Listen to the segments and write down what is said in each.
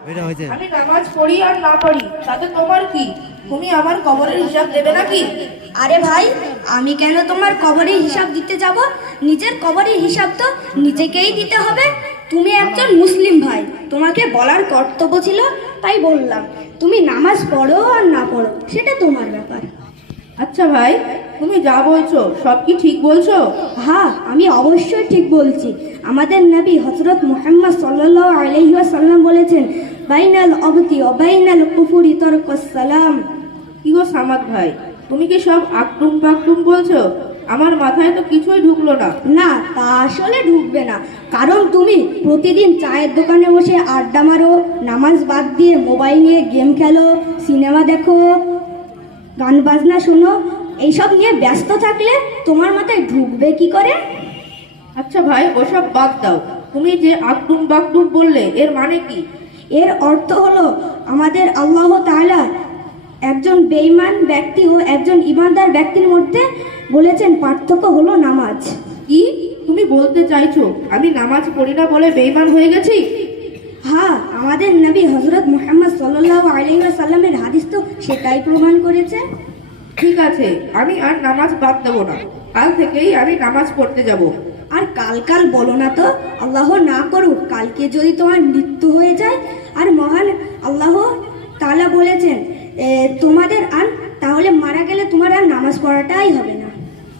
আমি নামাজ পড়ি আর না পড়ি তাতে তোমার কি? তুমি আমার কবরের হিসাব দেবে নাকি? আরে ভাই আমি কেন তোমার কবরের হিসাব দিতে যাব? নিজের কবরের হিসাব তো নিজেকেই দিতে হবে। তুমি একজন মুসলিম ভাই তোমাকে বলার কর্তব্য ছিল তাই বললাম। তুমি নামাজ পড়ো আর না পড়ো সেটা তোমার ব্যাপার। আচ্ছা ভাই তুমি যা বলছো সব কি ঠিক বলছো? হ্যাঁ আমি অবশ্যই ঠিক বলছি। আমাদের নবী হজরত মোহাম্মদ সাল্লাল্লাহু আলাইহি ওয়াসাল্লাম বলেছেন বাইনাল অবতি ও বাইনাল কুফুরি তরকুস সালাম কি গো সামাদ ভাই তুমি কি সব আকটুম পাকটুম বলছো? আমার মাথায় তো কিছুই ঢুকলো না। না তা আসলে ঢুকবে না। কারণ তুমি প্রতিদিন চায়ের দোকানে বসে আড্ডা মারো নামাজ বাদ দিয়ে মোবাইল নিয়ে গেম খেলো সিনেমা দেখো গান বাজনা শোনো এইসব নিয়ে ব্যস্ত থাকলে তোমার মাথায় ঢুকবে কি করে? আচ্ছা ভাই ওসব বাদ দাও। তুমি যে আকটুম বাকটুম বললে এর মানে কি? এর অর্থ হলো আমাদের আল্লাহ তাআলা একজন বেঈমান ব্যক্তি ও একজন ইমানদার ব্যক্তির মধ্যে বলেছেন পার্থক্য হলো নামাজ। কি? তুমি বলতে চাইছো আমি নামাজ পড়ি না বলে বেইমান হয়ে গেছি? হ্যাঁ আমাদের নবী হজরত মোহাম্মদ সাল্লাল্লাহু আলাইহি ওয়াসাল্লামের হাদিস তো সেটাই প্রমাণ করেছে। ঠিক আছে আমি আর নামাজ বাদ দেবো না। কাল থেকেই আমি নামাজ পড়তে যাব। আর কাল কাল বলো না তো আল্লাহ না করুক কালকে যদি তোমার মৃত্যু হয়ে যায় আর মহান আল্লাহ তালা বলেছেন তোমাদের আর তাহলে মারা গেলে তোমার আর নামাজ পড়াটাই হবে না।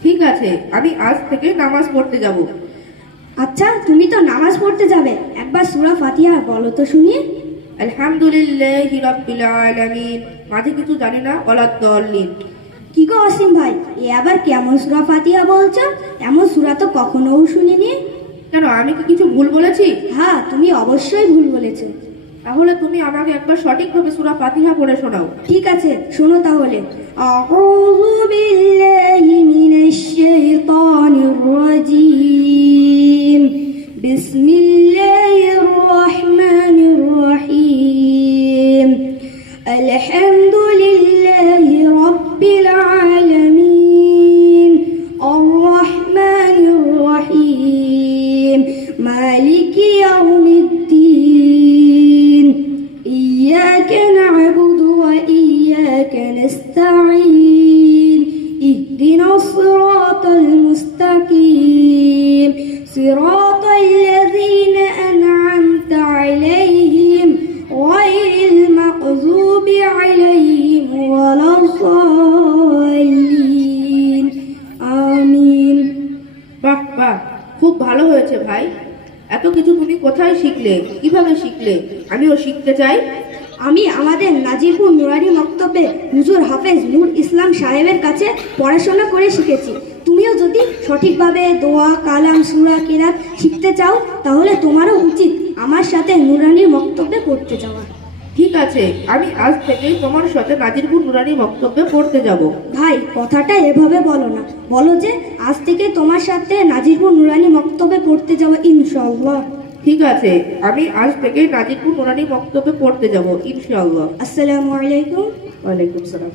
ঠিক আছে আমি আজ থেকে নামাজ পড়তে যাব। আচ্ছা তুমি তো নামাজ পড়তে যাবে। একবার সুরা ফাতিহা বলো তো শুনি। আলহামদুলিল্লাহি রাব্বিল আলামিন। মাঝে কিছু জানি না ওলাদ দলিন কি গো অসীম ভাই এ আবার কেমন সূরা ফাতিহা বলছো? এমন সূরা তো কখনোও শুনিনি। কেন আমি কি কিছু ভুল বলেছি? হ্যাঁ তুমি অবশ্যই ভুল বলেছ। তাহলে তুমি আমাকে একবার সঠিকভাবে সুরা ফাতিহা পড়ে শোনাও। ঠিক আছে? শোনো তাহলে। আউযু বিল্লাহি মিনাশ শাইতানির রাজিম। হয়েছে ভাই? এত কিছু তুমি কোথায় শিখলে? কীভাবে শিখলে? আমিও শিখতে চাই। আমি আমাদের নাজিরপুর নুরানি মক্তব্যে হুজুর হাফেজ নূর ইসলাম সাহেবের কাছে পড়াশোনা করে শিখেছি। তুমিও যদি সঠিকভাবে দোয়া, কালাম, সুরা, কেরাত শিখতে চাও, তাহলে তোমারও উচিত আমার সাথে নুরানির মক্তব্যে পড়তে যাওয়া। ঠিক আছে আমি আজ থেকেই তোমার সাথে নাজিরপুর নুরানি বক্তব্যে পড়তে যাব। ভাই কথাটা এভাবে বলো না। বলো যে আজ থেকে তোমার সাথে নাজিরপুর নুরানি বক্তব্যে পড়তে যাব ইনশাল্লাহ ঠিক আছে আমি আজ থেকে নাজিরপুর নুরানি বক্তব্যে পড়তে যাব ইনশাআল্লাহ। আসসালামু আলাইকুম। ওয়ালাইকুম সালাম।